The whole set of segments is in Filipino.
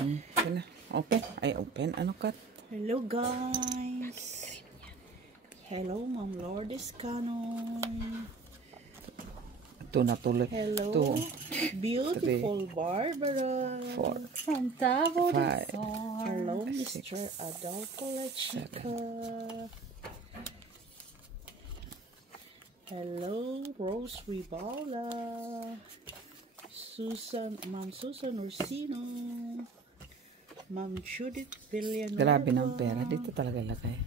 Yun na. Open. Ay, open. Ano kat? Hello guys. Hello Ma'am Lourdes Canon. Ito na tuloy. Hello. Two, Beautiful 3, Barbara. 4, From Tabo de 5. Sor. Hello Mr. 6, Adolfo Lechica. Hello Rose Ribaula. Ma'am Susan Orsino. Ma'am Judith Villanueva. Grabe ng pera. Dito talaga lagay.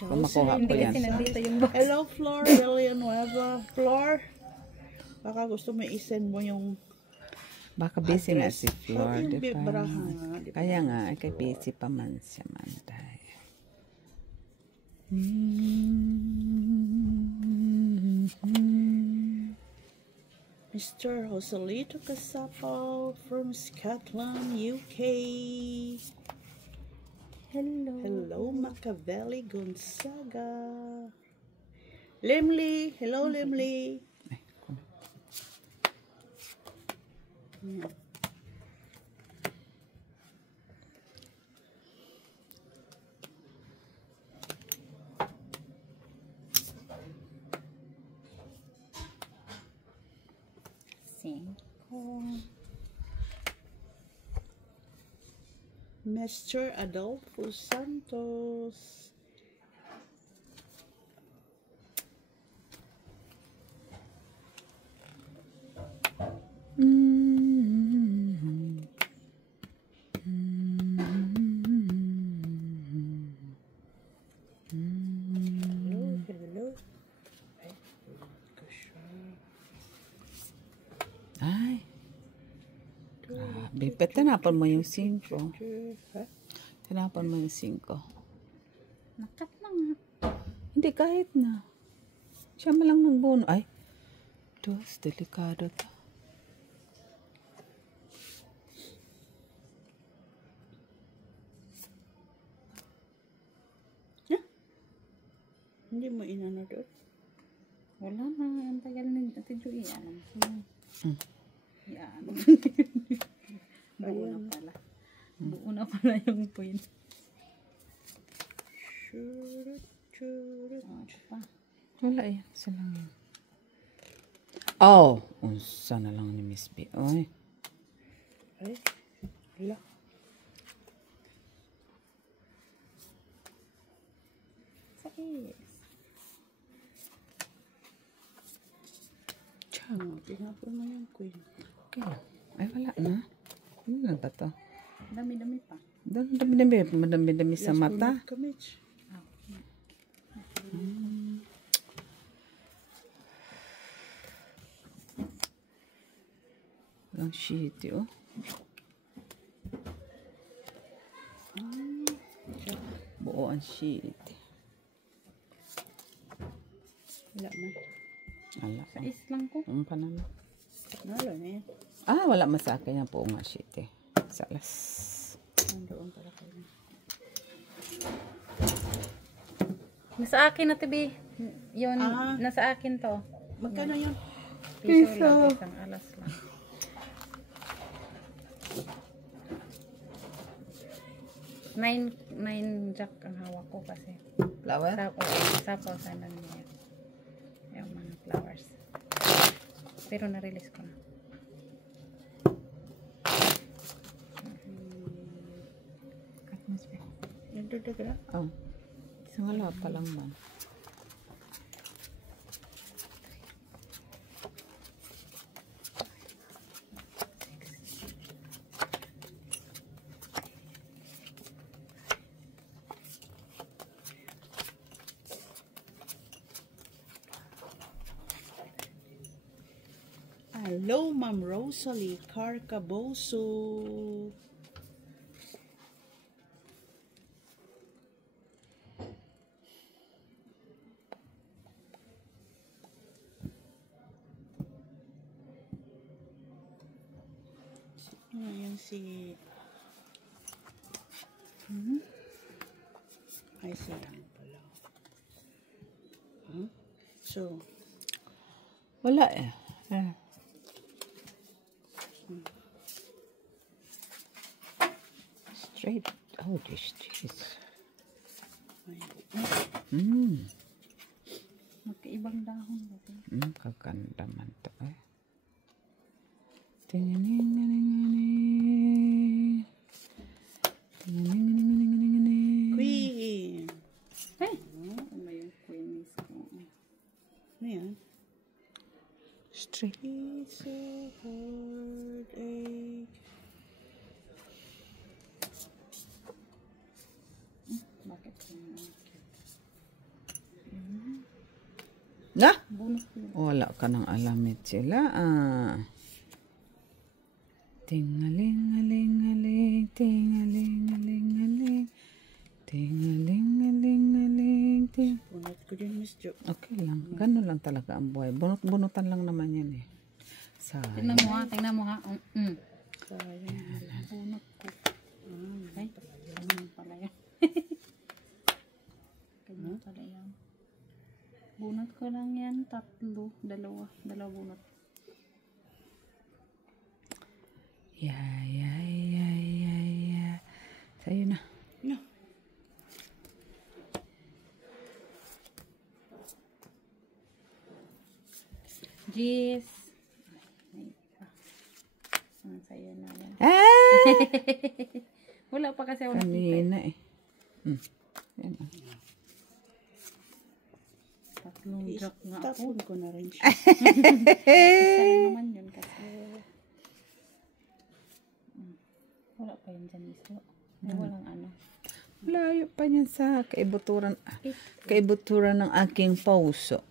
Kung makuha ko yan. Hello Flor Villanueva. Flor, baka gusto mo i-send mo yung Baka busy na si address. Flor, Yung di ba? Braha nga, di ba? Kaya nga, ay kay busy pa man siya man tayo. Mr. Joselito Casapo from Scotland, UK. Hello. Hello Machiavelli Gonzaga. Lemley. Hello Lemley. Mr. Adolfo Santos. Hello. Ay. Grabe. Ba't tinapon mo yung 5? Tinapon mo yung 5. Nakat lang. Hindi, kahit na. Siya malang nagbuno. Ay. Diyos, delikado to. Hindi mo inano doon? Wala na. Ang tagal na Ate Joey. Alam ko na. Yan. Buo na pala. Buo na pala yung point. Wala eh. Isa lang yun. Oh! Unsa na lang ni Miss B. Oy. Ay. Wala. Sakit. Tinapon mo yung queen. Okay lang. Ay, wala na. Ano na ba to? Dami-dami pa. Dami-dami. Madami-dami sa mata. Kamich. Ang shitty, oh. Buo ang shitty. Wala man. Wala. Sa islang ko. Ang panalo. Nalo na yan. Ah, wala masakay yan po nga shitty. Salas. Nandoon pala kayo. Nasa akin na tibi. Yun, nasa akin to. Magkano yun? Piso lang. Isang alas lang. Nine jack ang hawak ko kasi. Flower? Sapaw sana niya. Yung mga flowers. Pero na-release ko na. Cut mo siya. Nagdadagra? Oh. Isang ala pa lang man. Hello, Ma'am Rosalie Carcaboso. Ayan si... Ay, si lang pala. Huh? So, Wala eh. straight. Oh, this cheese. Magkaibang dahon. Kaganda man to eh. Tinganing. Queen. Ay! Ano yung queen is ko? Ano yan? Straight. It's a heartache. Bakit yun? Na? Bunot ko yun. Wala ka nang alamit sila. Tingaling-aling-aling, tingaling-aling-aling, tingaling-aling-aling, ting. Bunot ko din, Miss Jo. Okay lang. Ganun lang talaga ang buhay. Bunot-bunutan lang naman yan eh. Tingnan mo ha, tingnan mo ha. Sayang. Bunot ko. Ay, ganyan pala yan. Ganyan pala yan. Bunot ko lang yan, dalawa bunot. Ya. Sa'yo na. No. Jeez. Ang saya na yan. Wala pa kasi ako nakita. Kanina eh. Yan ah. Tatlong jack nga ako. Tapon ko na rin siya. Isa lang naman yun kasi. Wala pa yun dyan, miso. Ay, walang ano. Layo pa niyan sa kaibuturan ng aking puso.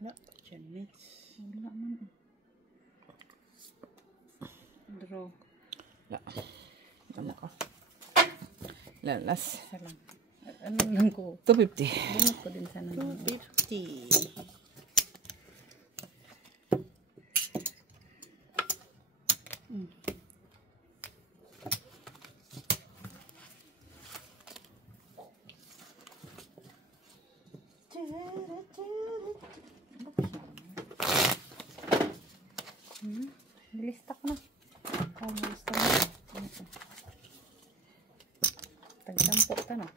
Wala pa dyan, Miss. Wala man. Draw. Tama ka. Lalas. Isa lang. Ano lang ko? 250. Bunot ko din sana. 250. Bilistak na. Bilistak na. Tagsampo ka na.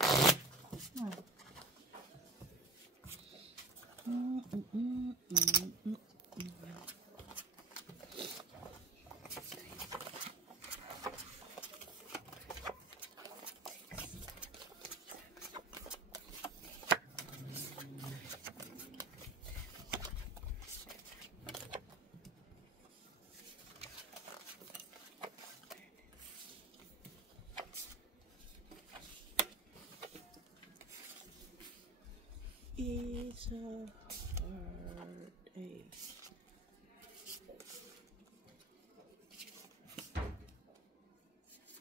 It's a heartache.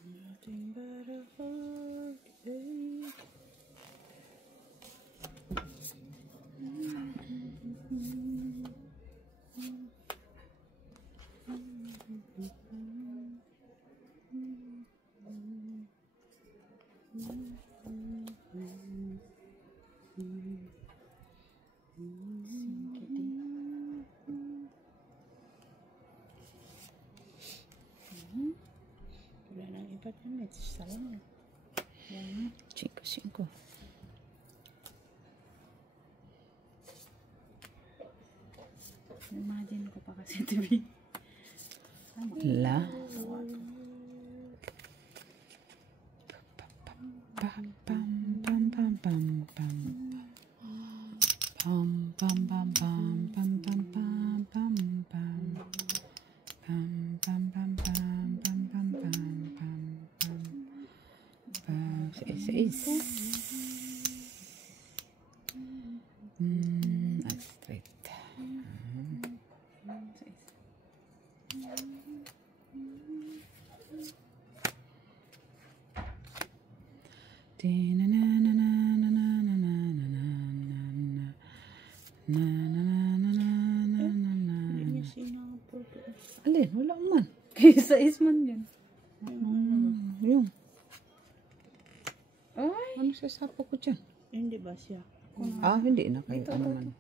Nothing but a heartache. Wala nang iba dyan, Miss. Isa lang. 5. Imagine ko pa kasi TV. La. Straight. Alin? Wala man. Kaysa isman yun. Yung. Ay! Ano sasapo ko dyan? Hindi ba siya? Hindi na kayo. Ano man.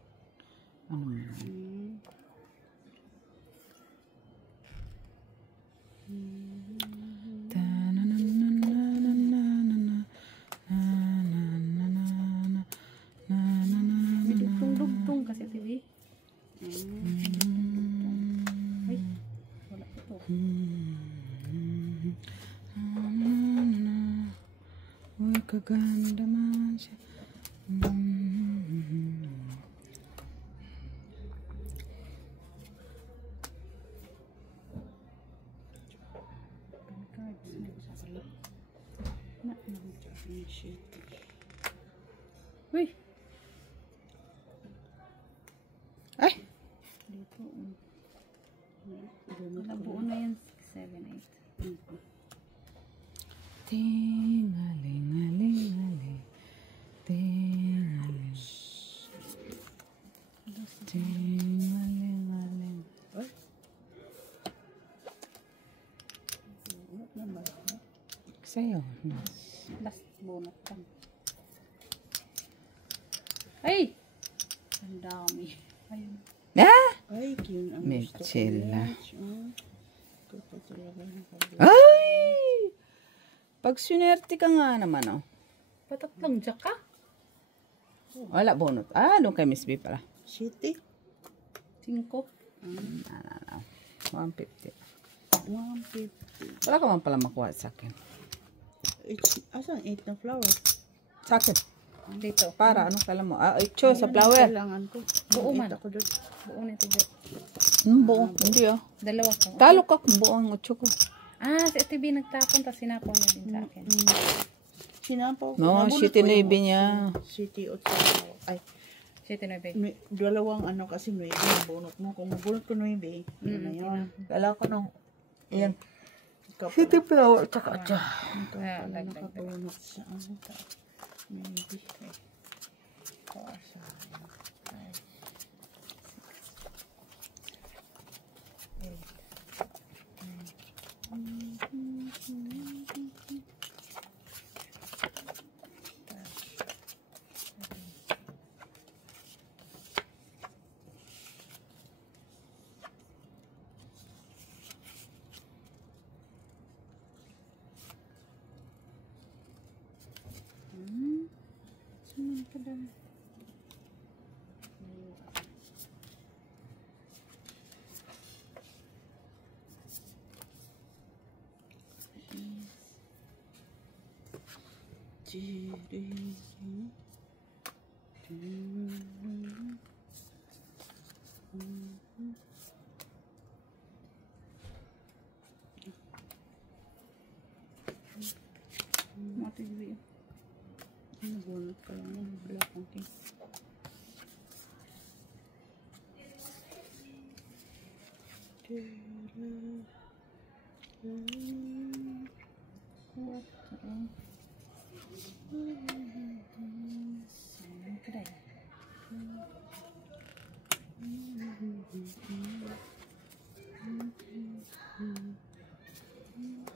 May dugtong-dugtong kasi tiwi. Ay, wala ito. Uy, kaganda man siya. Uy, Ay! dito. Nabuo na yan. 7, 8. Ting-aling-aling-aling. Ting-aling. Ting-aling-aling. Sa'yo. Last bonus lang. Ay! Ang dami. Ayun. Ah! Ay, yun ang May gusto ko. chilla. Ito pa talaga ng pag- Ay! Pag sinerte ka nga naman, oh. Patatlong jack ka? Wala, bunot. Ah, doon kay Miss B pala. City? 5. 150. 150. Wala ka man pala makuha sa akin. Asan 8 na flower? Sa akin. Dito. Para, ano kala mo? Ah, ito, sa flower. Kailangan ko. Buo man. 8 ako doon. Buo na ito jack. Buo. Hindi, ah. Dalawa ko. Talo ka kung buo ang 8 ko. Ah, si FTB nagtapon, tapos sinapaw niya din sa akin. Sinapaw ko. No, Nabunot City ko yung Navy niya. City 8. Ay, 7, 9. dalawang ano kasi 9 yung bunot mo. Kung mabunot ko 9, yun na yun. Kailangan ko nung, yan. City flower, tsaka Ah, Pala dagdag. nakabunot sa ano. Maybe. Saan ka daw? Mati Nabunot ko lang ng black ang king.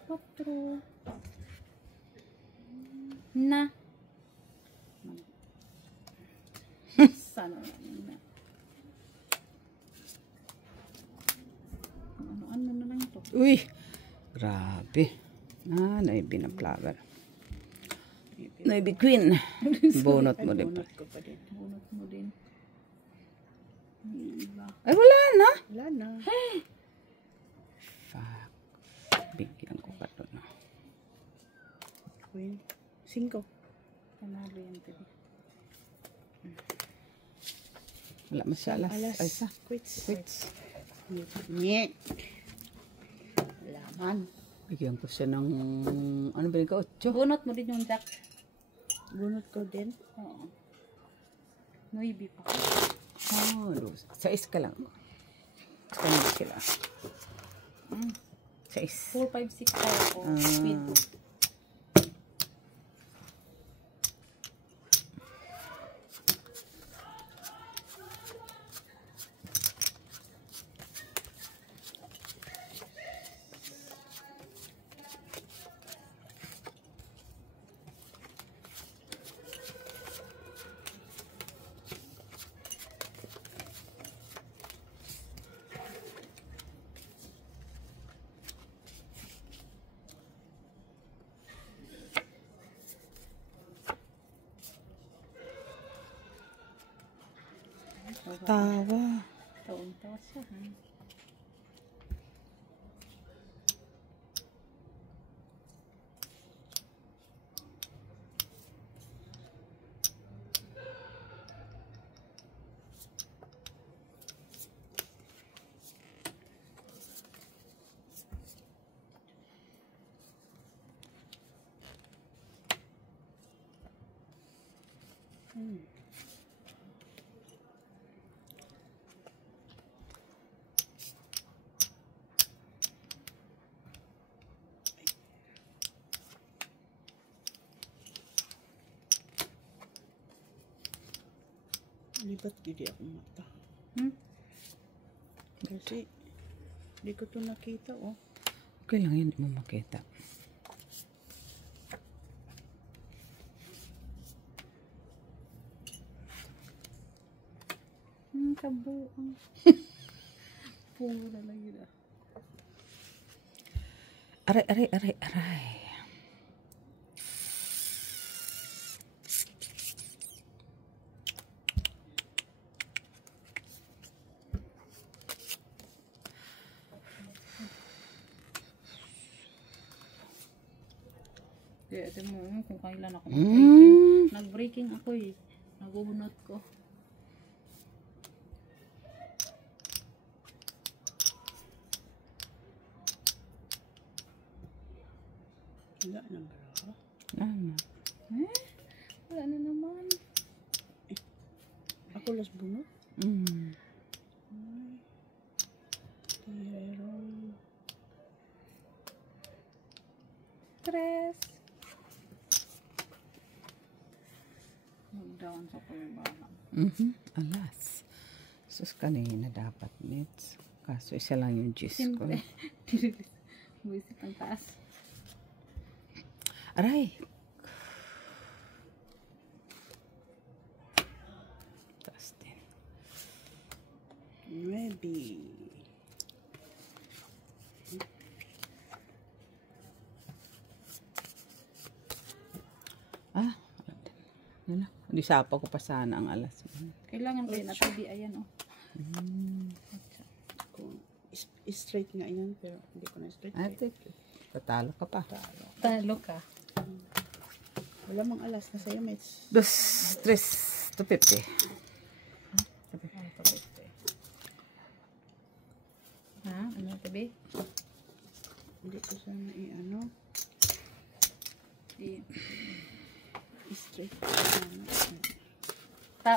Patro. Na. Sana na. Ano na lang ito? Uy! Grabe. Ah, naibi na flower. Naibi queen. Bunot mo din pa. Bunot ko pa din. Bunot mo din. Ay, wala na. Wala na. Fuck. Bigyan ko pa doon. Queen. 5. Panalo yan, TV. Wala masya Alas. Ay, sa. Quits. Quits. Nyet. Laman. Bigyan ko siya ng, ano ba ka, 8? Bunot mo din yung jack. Bunot ko din. Oo. Noibi pa. Oh, 6 ka lang. Stand sila. 6. 4, 5, 6 tayo po. Speed. Tawa. Taon-tawa siya, ha? Libat gidi akong mata. Kasi, di ko to nakita, oh. Okay lang yun, hindi mo makita. Kabuang. Pura lang yun, ah. Aray, aray, aray, aray. Kaya ito mo, kung kailan ako Mm. nag-breaking ako eh. Naguhunot ko. Wala na ba? Ano? Wala na naman. Ako las bunot. Meron. Tres. Mag-down sa kulbana. Alas. Sus, kanina dapat nits. Kaso isa lang yung juice ko. Siyempre. Buisit ang taas. Aray! Taas din. Maybe. Ah, yun na. Hindi sapa ko pa sana ang alas. Kailangan kayo na tabi. Ayan, oh. Kung straight nga yan, pero hindi ko na straight. Ate, tatalo ka pa. Talo ka. Wala mang alas na sa'yo, Mitch. 2, 3, 250. Ha? Ano tabi? Hindi ko sana i-ano. Straight.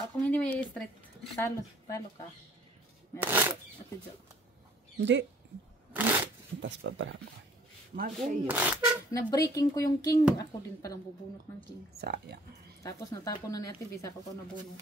Kung hindi may straight, talo ka. May ate Jo. Hindi. Tapos pa para ako. Mahal kayo. Na-breaking ko yung king. Ako din palang bubunot ng king. Sayang. Tapos natapon na ni ate Bisa ko nabunot.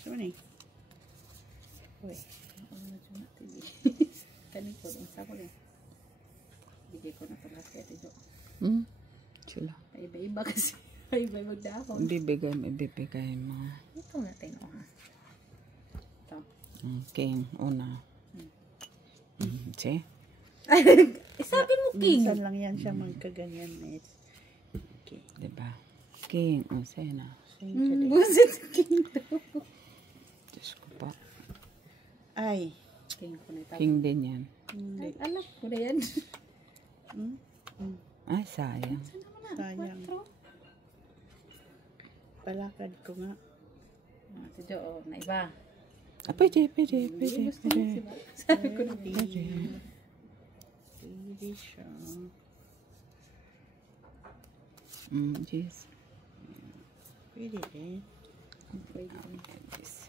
So, ni. Uy, ano na dyan natin kanin ko, ang sako rin. Bigay ko na ito lahat kaya ate Jo. Chula. Iba-iba kasi. Iba-iba magdahon. Bibigay mo, ibibigay mo. Ito natin, oh. Ito. King, una. See? Sabi mo king. Minsan lang yan siya magkaganyan, Mitch. Okay. Diba? King, say na. Busit king daw. Diyos ko pa. Ay. King ko na ito. King din yan. Ay, alam ko na yan. Ay, sayang. Sayang. Palakad ko nga. Ate Jo, oh, na iba. Ah, pwede. Sabi ko na Pwede siya. Jeez. Pwede rin. Jeez.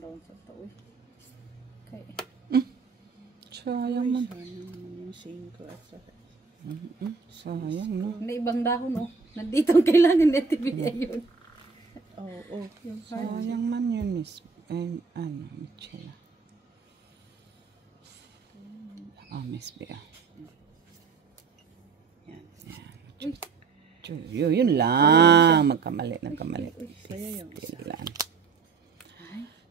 Doon sa tao eh. Okay. Sayang man. Sana naman yung 5 at saka Sayang, no? May ibang dahon, oh. Nandito ang kailangan na TV yun. Oo. Yung heart. Sayang man yun, Miss. Ano, Michela. Miss Bea. Yan. Yun lang. Nagkamali. Kaya yung Pistilan.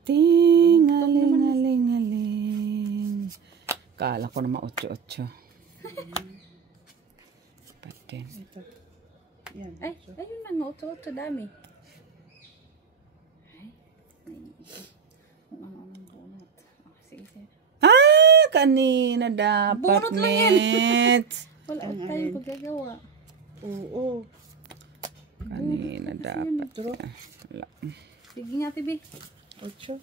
Ting-aling-aling-aling. Kala ko naman 8-8. Patin. ito. Yan. Ay, ayun na nga. Oto dami. Ay, kung ano-anong bunot. Sige. Kanina dapat, Bunot lang yan. Nets. Wala tayong paggagawa. Oo. Kanina dapat. True. Wala. Sige nga, TV. 8.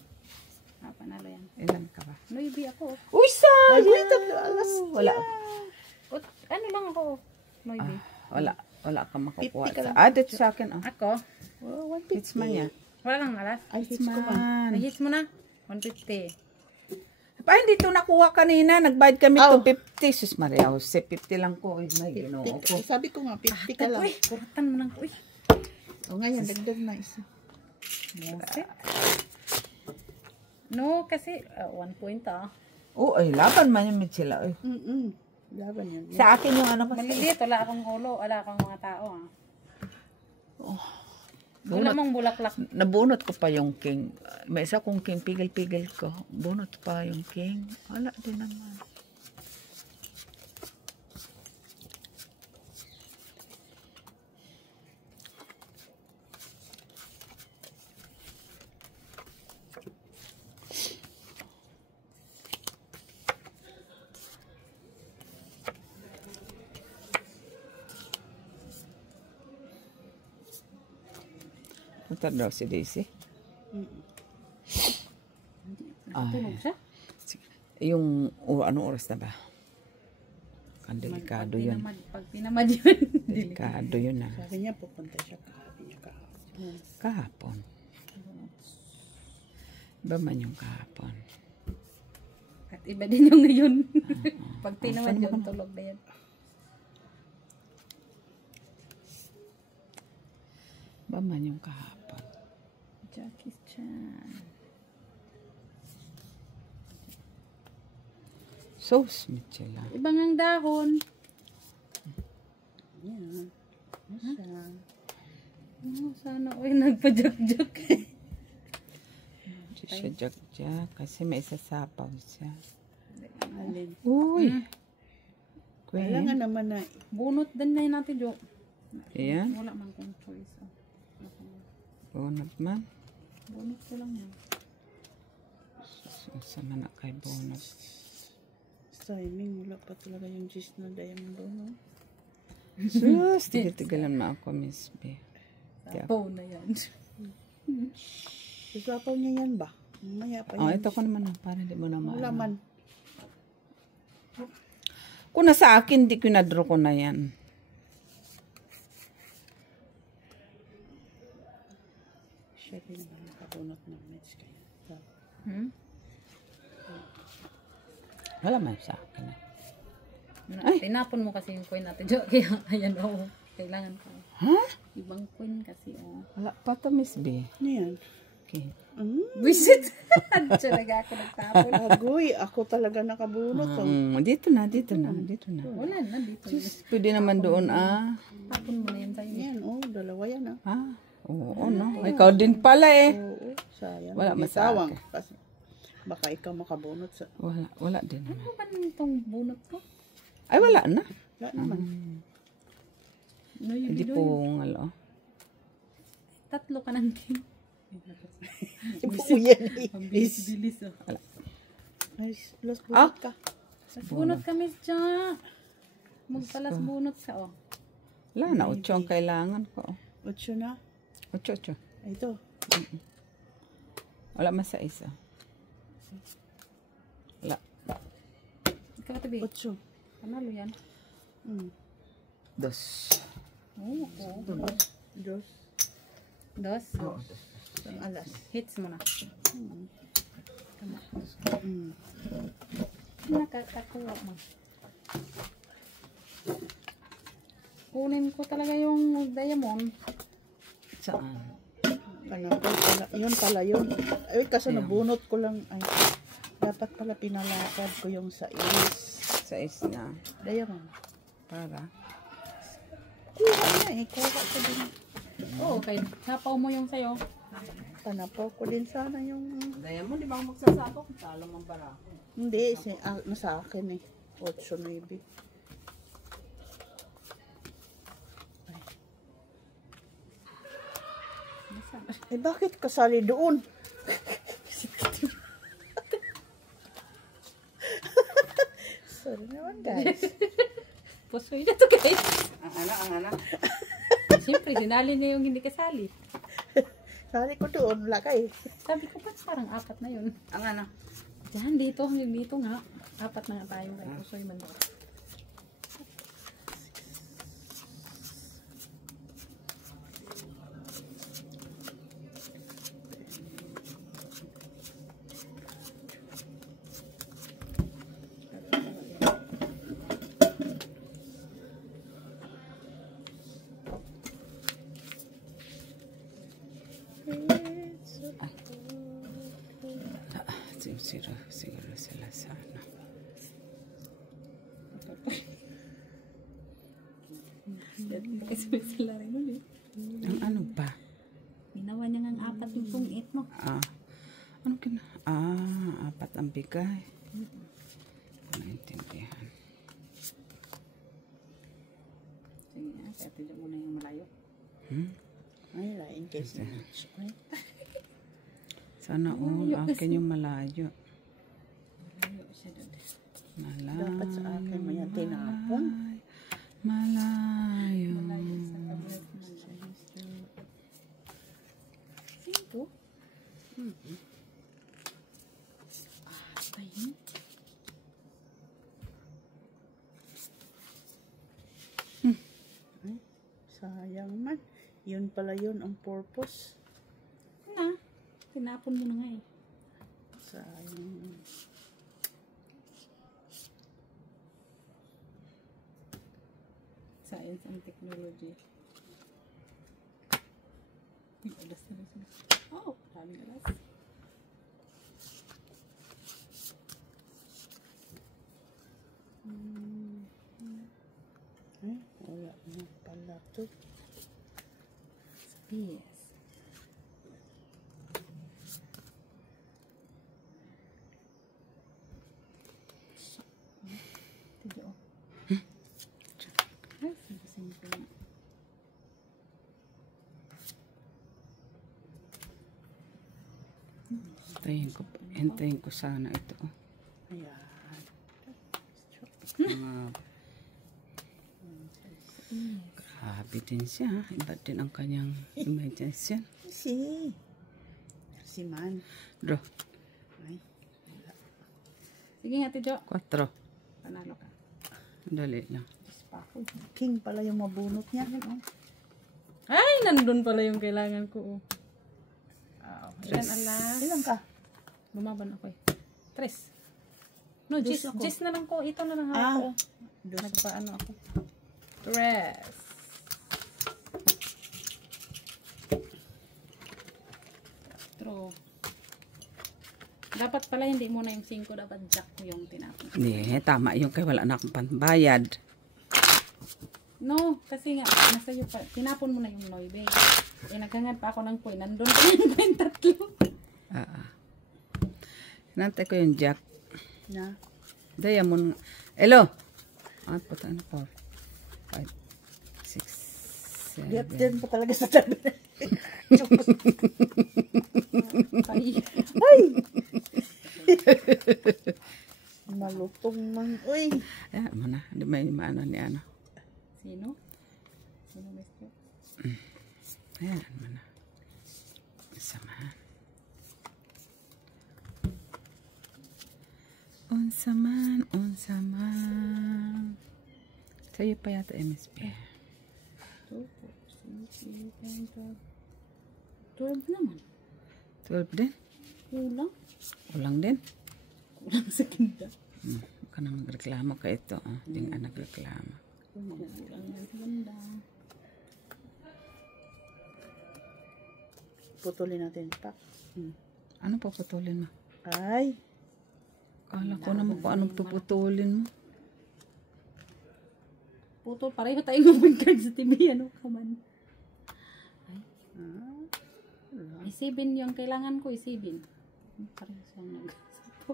Panalo yan. Ilan ka ba? Noibi ako. Uy, sayang! Alas. Wala. Ano lang ako. Noibi. Wala ka makukuha. 50 ka lang. Dito sa akin. Ako? Oh, Hits man yan. Wala kang alas? Ay, hits ko man. Ay, hits mo na. 150. Pa, hindi to nakuha kanina. Nagbayad kami to 50. Sus Maria Jose, 50 lang ko. Ay, may ginoo ko. Sabi ko nga, 50 ka lang. Uy, kuratan mo lang. Uy. O ngayon, dagdag na isa. Moset. No, kasi 1 point Ay, laban man yung sila. Laban yan. Sa akin yung ano kasi. Maliliit, wala akong ulo, wala akong mga tao Wala mong bulaklak. Nabunot ko pa yung king. May isa kong king, pigil-pigil ko. Bunot pa yung king. Wala din naman. Punta daw si Daisy. Tunog siya? Yung anong oras na ba? Ang delikado yun. Pag pinamad yun. Delikado yun na. Sabi niya, pupunta siya kahapon. Kahapon. Iba man yung kahapon. At iba din yung ngayon. Pag pinamad yun, tulog na yan. Iba man yung kahapon. Jackie Chan. Sauce, Michela. Ibang ang dahon. Yan. Sana oy nagpa-jak-jak. Hindi siya jak-jak kasi may isasapaw siya. Alin. Uy! Queen. Kailangan naman na Bunot din na yun natin, Jo. Ayan. Wala man kong choice. Bonot man. Bunot ko lang yan. Sama na kay bonot. timing. Wala pa talaga yung gist na diamond doon. No? Sus, tigil-tigilan mo ako, Miss B. Sapaw na yan. Isapaw niya yan ba? Mamaya pa Oh, yan. ito ko naman para hindi mo na Wala maano. man. Kung nasa akin, di ko na-draw ko na yan. Siya din naman nakabunot ng match kayo. Wala man sa akin. Tinapon mo kasi yung coin natin, Jo. Kaya, ayan, kailangan ko. Ha? Ibang coin kasi, Wala pa to, Miss B. Ano yan? Okay. Visit! Talaga ako nagtapon. Agoy, ako talaga nakabunot. Dito na. Wala na, dito. Pwede naman doon, Tapon mo na yan sa'yo. Yan, dalawa yan Oo, no? Ikaw din pala eh. Oo, sayang. Wala Hindi masaka. tawang. Kasi baka ikaw makabunot sa... Wala din naman. Ano ba itong bunot ko? Ay, wala na. Wala naman. No, yung Hindi po, ngalo. tatlo ka ng king. Oo, yan eh. Bilis, Ay, plus bunot ka. Bunot ka, Miss Ja. Magpalas bunot ka, Wala na, 8 ang kailangan ko. 8 na. 8. Ay, ito. Wala man sa isa. Wala. Ikaw, tabi. 8. Panalo yan. 2. Oo. Dos. Dos. Ang alas. Hits mo na. Mm. Nakakakuha mo. kunin ko talaga yung diamond. Saan? Yun pala yun. Ay, kasi nabunot ko lang. Ay, dapat pala pinalakad ko yung 6. 6 na. Diamond. Para? Kuha na eh. Kuha ko din. Oo, okay. Napaw mo yung sayo. Panapaw ko din sana yung... Diamond, di ba ako magsasako? Talo mang barako. Hindi, nasa akin eh. 8, 9. Eh, bakit kasali doon? Sorry naman, guys. Pusoy na to, guys. Ang anak. Siyempre, sinali niya yung hindi kasali. Sali ko doon, lakay. Sabi ko, ba't parang 4 na yun? Ang anak. Diyan, dito nga. 4 na nga tayo kay Pusoy man daw. Siguro sila sana. Kasi may sila rin nun eh. Ang ano pa? Ginawa niya nga 4 yung pungit mo. Ano 4 ang bigay. Naintindihan. Sige nga, kaya pwede mo na yung malayo. Ay, lain case na. Sana akin yung malayo. Malayo siya doon. Dapat sa akin may tinapon. Malayo. Malayo sa tablet ng 5. Tayo. Sayang man. Yun pala yun ang purpose. Na, tinapon mo na nga eh. Sayang. Science and technology. Uy, alas na rin sila. Oh, daming alas. Ay, wala na pala to. Yes. Tiyo. Ay, simple na. Hintayin ko sana ito. Ayan. Grabe din siya. Iba din ang kanyang imagination. Si man. Draw. Ay, Sige nga, Tiyo. 4. Panalo ka. Dali lang. Dispako. king pala yung mabunot niya. Oh. Ay, nandun pala yung kailangan ko. Ilan alas? Ilan ka? Bumaban ako eh. 3. No, Dos ako. 10 na lang ko. Ito na lang ako. Dos. Nagpaano ako. 3. True. Dapat pala hindi muna yung 5. Dapat jack ko yung tinapon. Hindi, tama yung kay wala na akong pambayad. No, kasi nga, nasa iyo pa. Tinapon mo na yung 9. Eh, naghangad pa ako ng coin. Nandun pa yung coin 3. Nantay ko yung jack. Na. Diamond. Hello. At putang 4, 5, 6, 7. Diyan din pa talaga sa tabi. Ay! Malutong man. Uy! Ayan mo na. Hindi may maano ni ano. Sino? Sino mister? Ayan mo na. Samahan. Unsaman. Sa'yo pa yata MSP. 2, 4, 6, 8, 9, 12 naman. 12 din? Kulang. Kulang din? Kulang sa kinda. Huwag ka na magreklamo ka ito. Hindi nga nagreklamo. Lang yan sa banda. Putulin natin pa. Ano paputulin mo? Ay. Kala ko naman kung anong puputulin mo. Putol, pareho tayong open card sa TV. Ano ka man? Isibin yung kailangan ko, isibin. Pareho siyang nagsapo.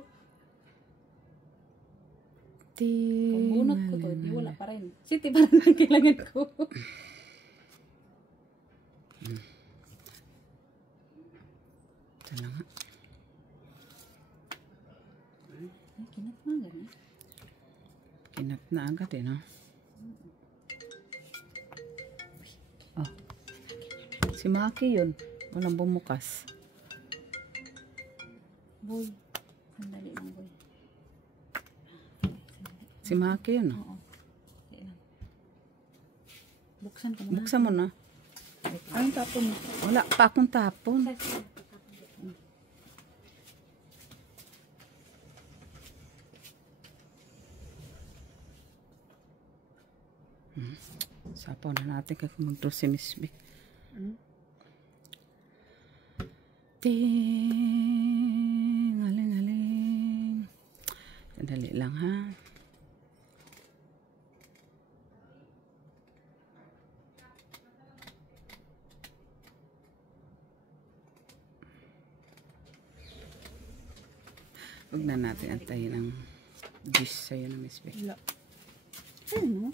Kung bunot ko to, di wala pa rin. City pa rin ang kailangan ko. Ito na nga. Ay, kinat na gano'n. Kinat na agad eh, no? Oh. Si Maki yun. Walang bumukas. Boy, sandali lang, boy. Si Maki yun, no? Oo. Okay lang. Buksan ko muna. Buksan mo na. Anong tapon mo? Wala pa akong tapon. Sapaw na natin kaya mag-draw si Miss B. Ting! Aling-aling. Sandali lang, ha? Huwag na natin antayin ang gis sa'yo na Miss B. Wala. Ano?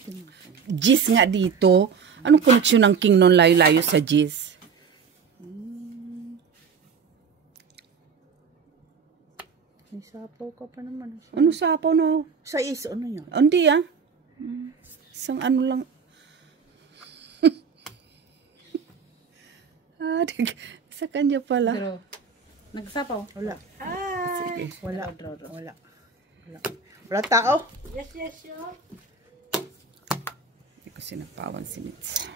Gis nga dito. Anong koneksyon ng king non layo-layo sa gis? May sapaw ka pa naman. Ano sapaw na? Sa is, ano yun? Hindi ah. Isang ano lang. Sa kanya pala. Pero, nagsapaw. Wala. Sige. Wala. Wala. Wala tao. Hindi ko sinapawan si Mitz.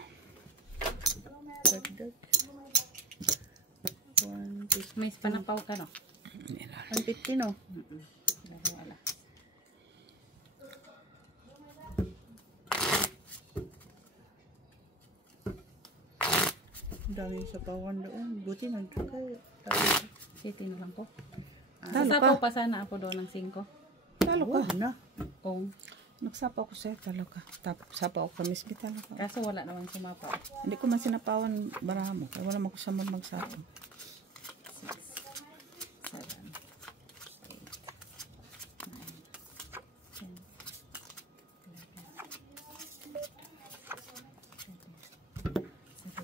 150, May panapaw ka, no? 150 no? Wala. Ang daming sapawan doon. Buti nagtagay. City na lang po. Talo Sasapaw ka. pa sana ako doon ng 5. Talo ka. Wala na. Kung, Nagsapaw ko sa'yo. Talo ka. Sapaw ko Miss B. Talo ka. kaso wala naman sumapaw. Hindi ko man sinapawan baraha mo. Kaya wala man ko siya magsapaw.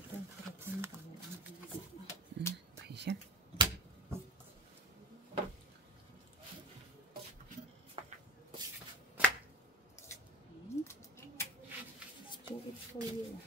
7, 8, 9, 10. Pahisya. Do it for you.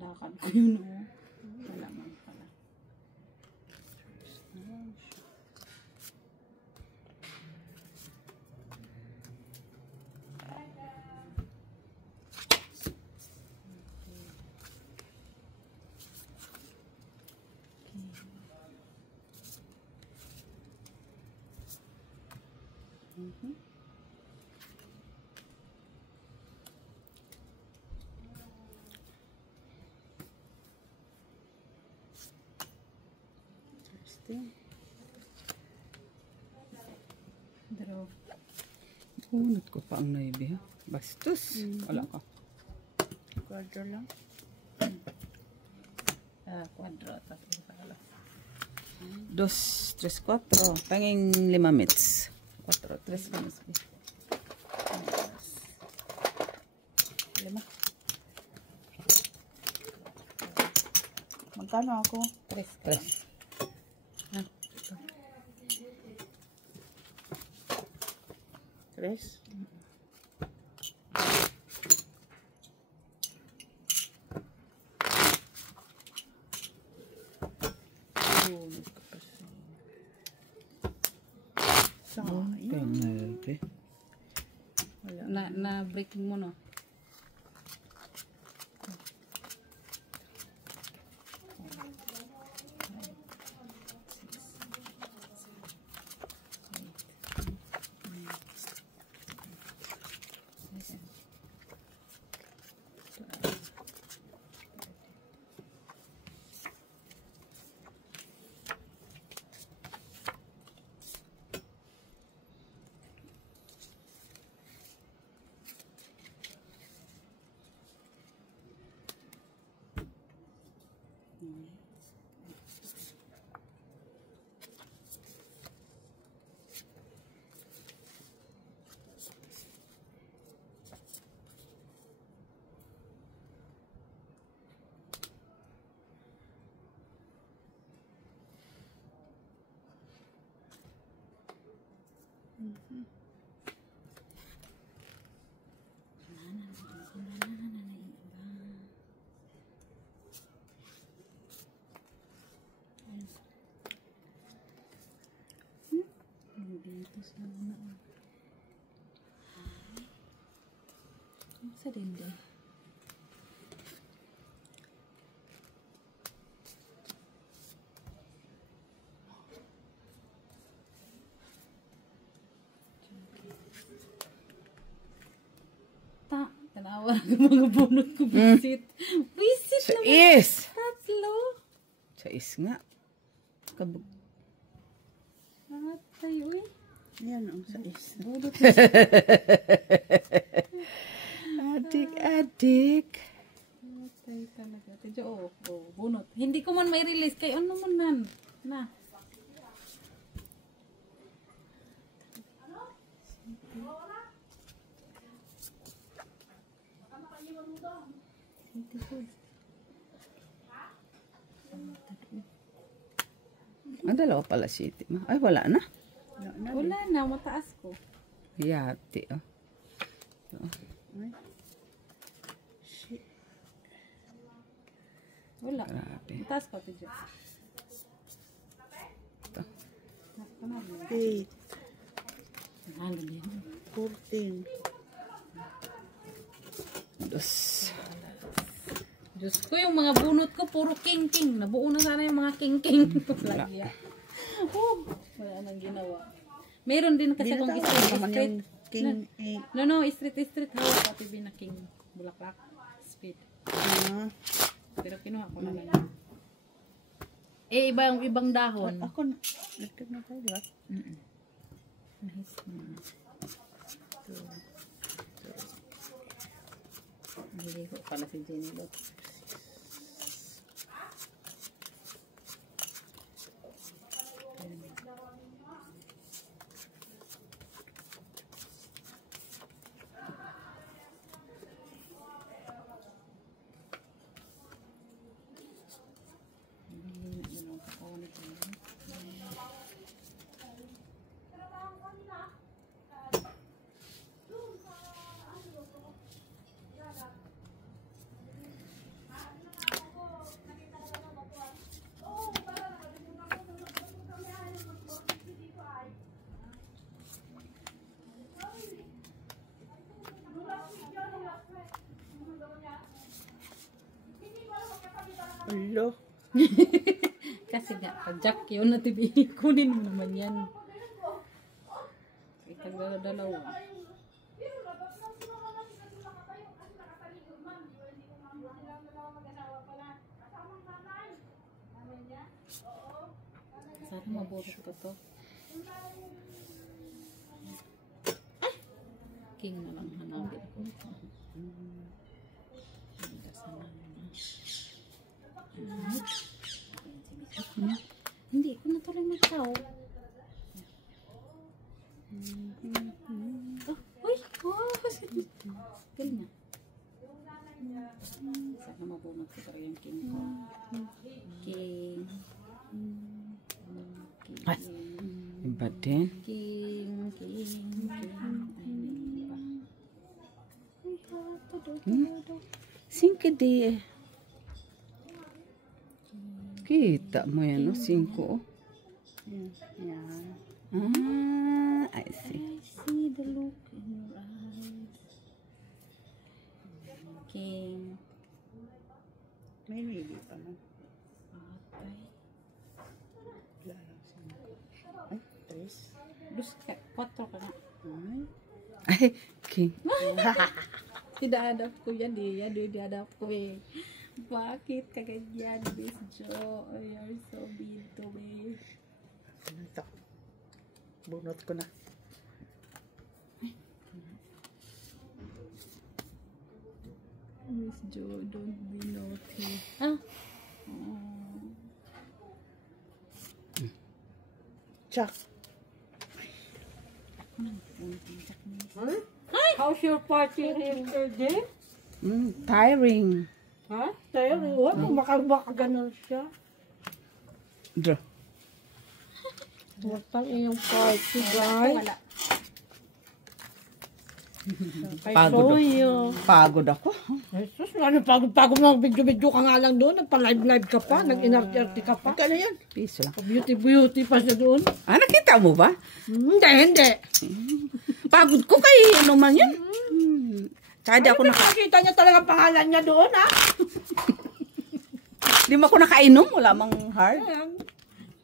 Palakad ko yun, oh. Wala man pala. Bunot ko pa ang naibi ha. Bastos. Wala ka. Kwadro lang. Kwadro. Tapos pala. 2, 3, 4. Panging 5 minutes. 4, 3 minutes. 5. Magkano ako? 3. Ah, 3. Penalty. na breaking mo no. Dito sa ano. Sa dinding. Tanawa ng mga bunot ko. Visit. Visit naman. Yes! Tatlo. Sais nga. Kabog. Atay, uy. Yan ang 6. Bunot Adik. Atay talaga. Tidyo, bunot. Hindi ko man may release. Kaya ano man nan. Na. Ang dalawa pala city mo. Ay, wala na. Wala na, mataas ko. Yati, oh. Shit. Wala. Grabe. Mataas ko, Tidyo. Ito. 8. Ano din? 14. 2. Diyos ko, yung mga bunot ko, puro king-king. Nabuo na sana yung mga king-king. Wala. Wala nang ginawa. Meron din kasi akong street. King 8. No, street hawak pati bin na king bulaklak. Speed. Pero kinuha ko na lang. Iba yung ibang dahon. Ako, nagtag na tayo, di ba? Nice. Naligo pala si Jenny Lot. Ulo. Kasi nga, Jack yun na tibi. Kunin mo naman yan. Itag-dalawa. Sana maburot ko to. king na lang hanapin ko. Hindi ko na tuloy magtao. Uy! Galing na. Sana mabunod ko pa rin yung king ko. King. Ay, iba din. King. Singke di eh. Kita mo yan, no? 5. Yan. I see. I see the look in your eyes. King. May lili pa man. Patay. Ay, 3. 4 ka na. Ay, king. Idadap ko yan eh. Idadap ko eh. Bakit ka ganyan, Miss Jo? Oh, you're so mean to me. Ano ito? Bunot ko na. Miss Jo, don't be naughty. Ah? Chuck. How's your party yesterday? Tiring. Ha? Tayo, baka ganun siya. Draw. Matang iyong party, guys. Wala. I Pagod saw ako. you. Pagod ako. Jesus, ano, pagod mo, video-video ka nga lang doon. Nagpa-live ka pa, nag-inarte ka pa. Magkano yan? Piso lang. Beauty pa siya doon. Ah, nakita mo ba? Hindi. Pagod ko kay ano man yan. Tsaka di ako Nakakita niya talaga pangalan niya doon, ha? di mo ako nakainom. Wala mang hard. Ayan.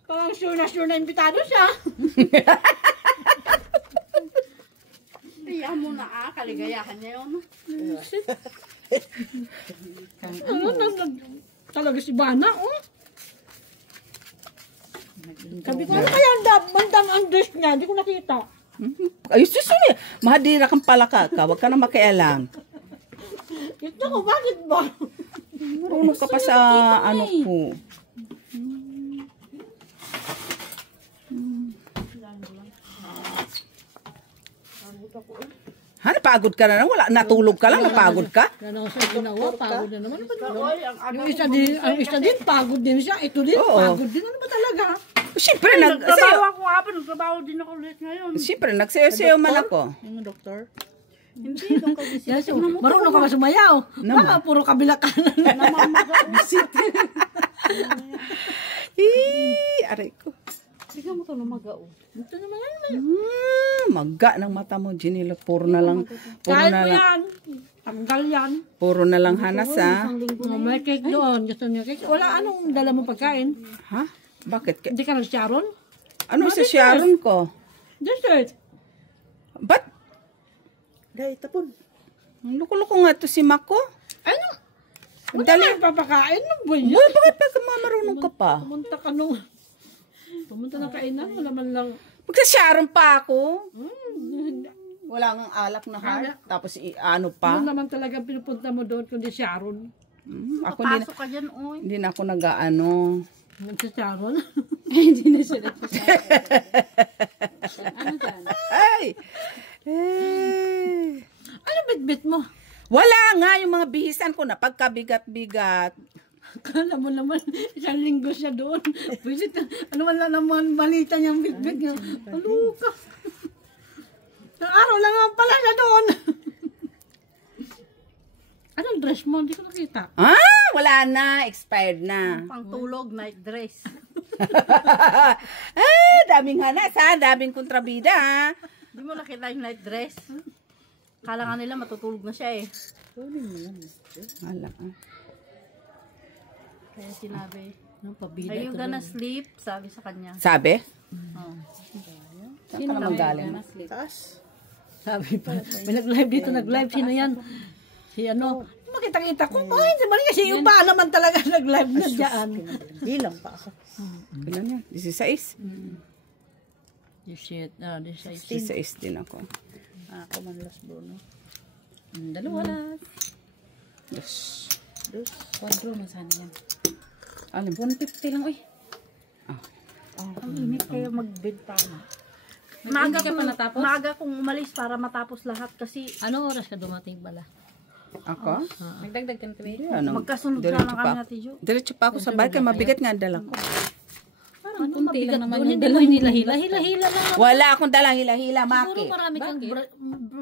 Parang sure na imbitado siya. Iyan mo na kaligayahan niya yun. Talaga si Bana, oh. Sabi ko, ano kaya ang bandang ang dress niya? Hindi ko nakita. Ayos susunod. Mahadira kang palaka ka. Huwag ka na makialam. Ito ko, bakit ba? Marunong ka pa sa ano ko. Ha, napagod ka na lang? Wala, natulog ka lang, napagod ka? Yan ako sa ginawa, pagod na naman. Yung isa din, pagod din siya. Ito din, Oo. pagod din. Ano ba talaga? Siyempre, Nagtrabaho ako hapon, nagtrabaho din ako ulit ngayon. Siyempre, nagsayo-sayo man ako. Yung doktor. Hindi, doon ka bisita. Yan, so, marunong ka ba sumayaw? Baka puro kabila kanan. Aray ko. Bigyan mo ito na mag-ao. Ito naman yan. Magga ng mata mo, Ginilo. Puro na lang. Kahit mo yan. Tanggal yan. Puro na lang hanas, ha? May cake doon. Gusto niya cake. Wala, anong dala mo pagkain? Ha? Bakit? Hindi ka nag-sharon? Ano sa Sharon ko? Dessert. Ba't? Dahil tapon. Loko-loko nga to si Mako. Ano? Ang Wala dali. na papakain mo ba yan? Boy, bakit pa marunong ka pa? Pumunta ka nung... Pumunta na kainan. Wala man lang... Magsa-Sharon pa ako. Wala nga alak na heart. Tapos ano pa. Ano naman talaga pinupunta mo doon kundi Sharon? Ako hindi na, Pasok ka dyan, oy. hindi na ako nag-ano. Si Sharon? Hindi na siya nagpasaya. Ano dyan? Ay! Eh. Ano bitbit mo? Wala nga yung mga bihisan ko na pagkabigat-bigat. Kala mo naman, isang linggo siya doon. Visit, ano man lang naman balita niyang bitbit niya. Ano ka? Ang araw lang naman pala siya doon. Anong dress mo? Hindi ko nakita. Ah! Wala na. Expired na. Pangtulog, night dress. Daming hanas ha. Daming kontrabida ha. Hindi mo nakita yung night dress? Kala nga nila matutulog na siya eh. Wala ah. Kaya sinabi, Pabida are you gonna sleep? Sabi sa kanya. Sabi? Oh. Saan ka naman galing? Taas. Sabi pa. May nag-live dito, nag-live. Sino yan? Si ano? Makita-kita ko. Ay, si Maria, si yung ba naman talaga nag-live na dyan. Hindi lang pa ako. Kailan yan? 16? You shit. Ah, this is 16 din ako. Ako man las Bruno. Dalawa las. Yes. Dus. Quadro na sana yan. Alam. 150 lang, uy. Ang init kayo mag-bed pa na. Maaga ka pa natapos? Maaga kong umalis para matapos lahat kasi Ano oras ka dumating pala? Ako? Nagdagdag ka na tabi? Ano? magkasunod na Diretso lang pa kami ako. natin yun. Diretso pa ako sa bahay kaya mabigat nga ang dala ko. Parang kunti lang naman yung dalawa nila. Hila-hila lang. Wala akong dalang hila-hila, Siguro Maki.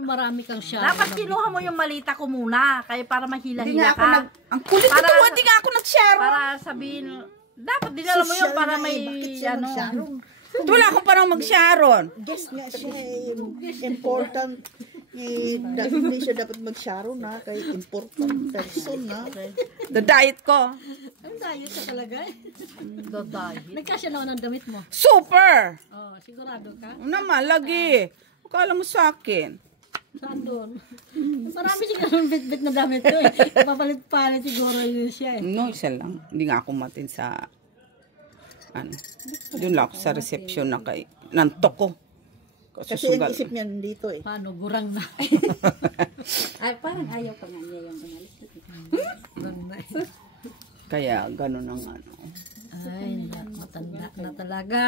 marami kang siya. Dapat kinuha mo yung malita ko muna kaya para Hindi nga mahila-hila ako ka. ang kulit Para- ito, hindi nga ako nag-share. Para sabihin, dapat dinala mo yun para may ano. Wala akong parang mag-sharon. Guess nga siya important. Hindi siya dapat mag-sharon na kay important person na. The diet ko. Ang diet ka talaga eh. Dodahit. Nagkasya naman ang damit mo. Super! Oh, sigurado ka? Naman, lagi. Akala mo sa akin. Saan doon? Marami siguro ng bit-bit na damit to eh. Papalit-palit siguro yun siya eh. No, isa lang. Hindi nga ako matin sa ano. Doon lang ako sa reception na kay nantok ko. Kasi ang isip niya nandito eh. Paano? Burang na. Ay, parang ayaw pa nga niya yung umalis. Burang na eh. Kaya ganun ang ano. Ay, matanda na talaga.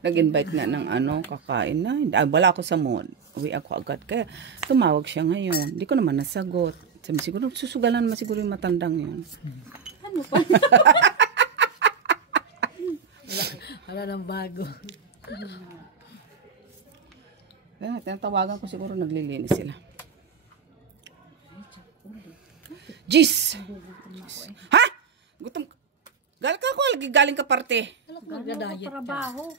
Nag-invite nga ng ano, kakain na. Wala ako sa mood. Uwi ako agad. Kaya tumawag siya ngayon. Hindi ko naman nasagot. Sabi siguro, susugalan naman siguro yung matandang yun. Ano pa? Wala nang bago. Kaya tinatawagan ko siguro naglilinis sila. Jis! Ha? Gutom. Galing ka parte. Nagda-diet ka. Trabaho.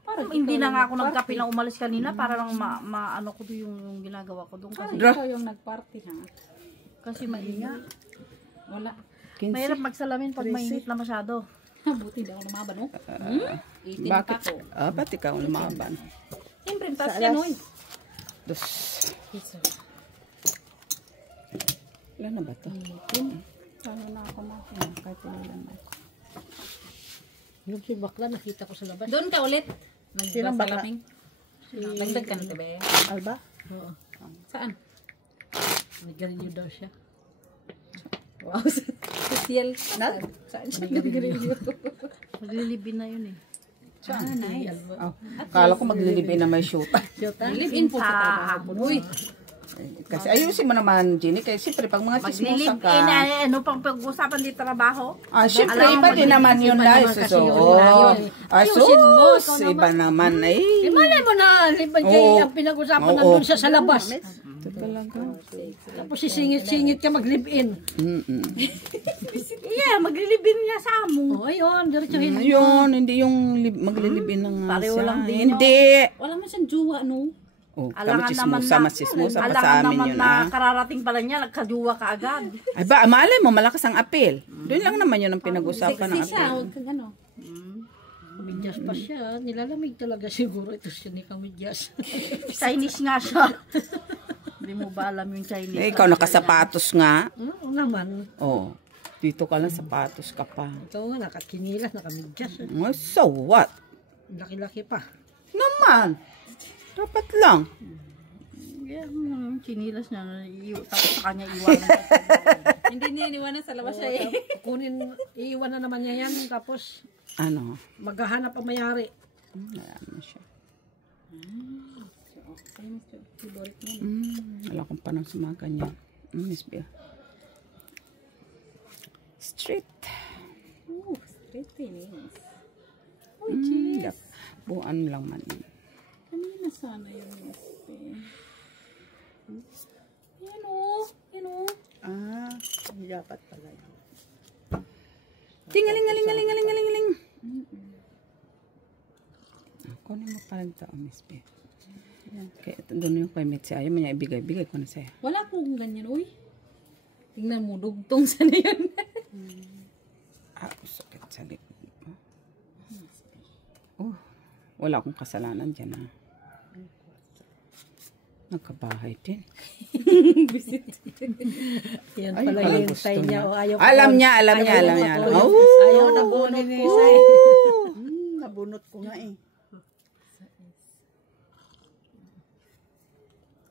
Parang Hindi na nga ako nagkape lang umalis kanina para lang maano ko doon yung ginagawa ko doon kasi ikaw yung nagparty ha. maingat. Wala. Mahirap magsalamin pag mainit na masyado. Buti daw lumaban no? 18 pa Bakit? ko. Ba't ikaw lumaban? Siyempre, tas yan oy. Dos. Ilan na ba ito? Paano na ako makin? Kahit ilan na. Yung si bakla nakita ko sa labas. Doon ka ulit. Sinong bakla? Dagdag ka na tabi. Alba? Oo. Saan? Nagarilyo daw siya. Wow, social. Saan siya nagarilyo? Maglilibin na yun eh. Saan? Nice. Oh, kala ko maglilibin na may shoot. Live-in po sa trabaho po. Uy. Kasi ayusin mo naman, Jenny. Kasi siyempre, pag mga chismosa ka. Ano pang pag-usapan di trabaho? Siyempre, iba din naman yun dahil. Sus, iba naman eh. Malay mo na, liban kayo ang pinag-usapan nandun siya sa labas. Ito talaga. Tapos sisingit-singit ka mag-live-in. Yeah, maglilibin niya sa amo. O, ayun, diretsuhin mo. Yun, hindi yung maglilibin ng Pareho siya. lang din Hindi. Wala man siyang jowa, no? Oh, Alangan naman chismosa pa sa amin naman yun na kararating pala niya, nagkaduwa ka agad. Ay ba, malay mo, malakas ang apel. Doon lang naman yun ang pinag-usapan ng Sexy siya, apel. huwag kang ano. Kamidyas pa siya. Nilalamig talaga siguro ito siya ni Kamidyas. Chinese nga siya. Hindi mo ba alam yung Chinese? Ikaw nakasapatos nga. Oo naman. Oh, dito ka lang sapatos ka pa. Ikaw nga, nakakinilas, nakamidyas. Oh, so what? Laki-laki pa. Naman. Dapat lang. Yeah, chinilas niya. Tapos sa kanya iwanan. Hindi niya iniwanan sa labas siya eh. Iiwan na naman niya yan. Tapos Ano? maghahanap ang mayari. Wala naman siya. Wala akong panang sa mga ganyan. Miss Bea. Street. Straight tennis. Buuan lang man. Kanina sana yung SP. Yan o. Yan o. Dapat pala yun. Tingaling. Ako na mapalag tao, Miss Bea. Kaya doon yung kay Mitzi. Ayaw mo niya ibigay ko na sa'yo. Wala akong ganyan, uy. Tingnan mo, dugtong sana yun. Sakit sa likod mo. Oh, wala akong kasalanan dyan, ha. Nagkabahay din. Yan Ay, pala parang yung gusto tay niya. niya. O, ayaw Alam niya. Oh, Ayaw na bunin ni Isay. Nabunot ko nga eh.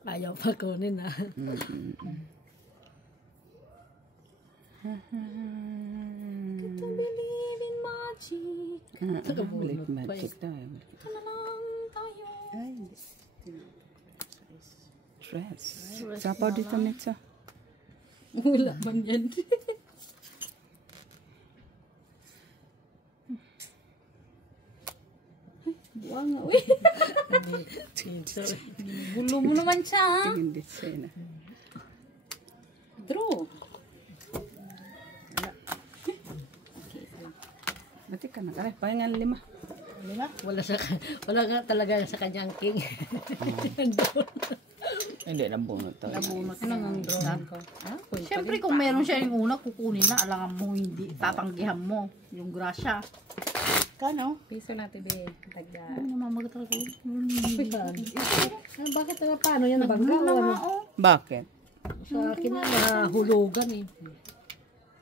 Ayaw pa kunin ha. To believe in magic. Believe magic tayo. Ito na lang tayo. Ay, Dress. Sapaw dito nito. Wala bang yan? Buwa nga, uy. Gulo mo naman siya, ha? Tingin dito siya na. Draw. Mati ka na. Aray, pahingan 5. Wala nga talaga sa kanyang king. Hindi, nabunot to. Nabunot lang ang draw ko. Siyempre kung meron siya yung una, kukunin na. Alangan mo, hindi. Tatanggihan mo. Yung grasya. kano? Piso natin, be. Tagda. Ano mamagat ako? Bakit paano yan? Nabangga o ano? Bakit? Sa akin na nahulugan eh.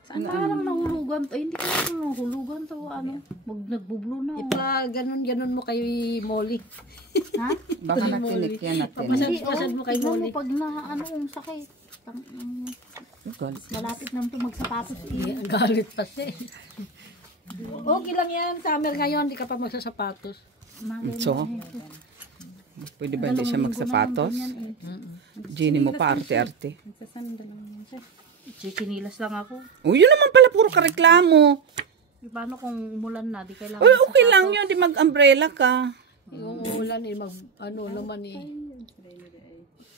Saan parang nahulugan? Ay, hindi ko na nahulugan to. Ano? Nagbublo na. Ganon mo kay Molly. Ha? Baka natinik yan natin. Pasad mo kay Tignan Molly. mo pag na ano yung sakit. Malapit na ito magsapatos. Ang galit pa siya eh. Okay lang yan. Summer ngayon, di ka pa magsasapatos. So, pwede ba hindi siya magsapatos? Genie mo pa arte-arte. Nagsasanda naman siya. Chinilas lang ako. Oh, yun naman pala puro kareklamo. Paano kung umulan na? Di kailangan Uy, okay lang yun. Di mag-umbrella ka. Yung ulan eh, ano naman eh.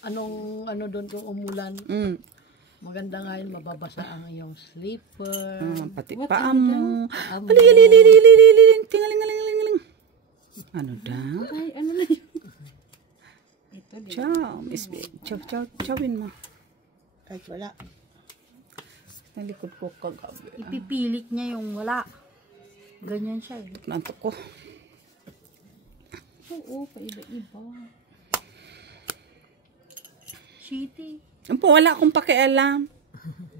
Ano doon kung umulan. Maganda nga yun, mababasa ang iyong slipper. Pati paa mo. Alililing. Tingaling. Ano daw? Ay, ano na yun? Ito, di. Chawin mo. Kahit wala. Nalikod ko kagabi. Ipipilit niya yung wala. Ganyan siya eh. Nanto ko. Oo, paiba-iba. Shitty. Po, wala akong pakialam.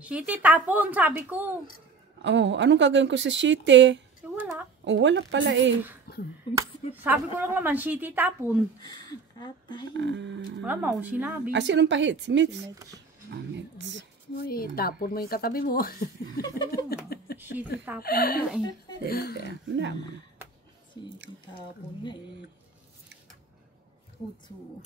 Shitty, tapon, sabi ko. Oh, anong gagawin ko sa shite? Wala. Oh, wala pala eh. Sabi ko lang naman, shitty, tapon. Wala mo akong sinabi. Sinong pahit? Si Mitch? Mitch. Uy, tapon mo yung katabi mo. Shitty, tapon na eh. Naman. Tapon na eh. Utsu.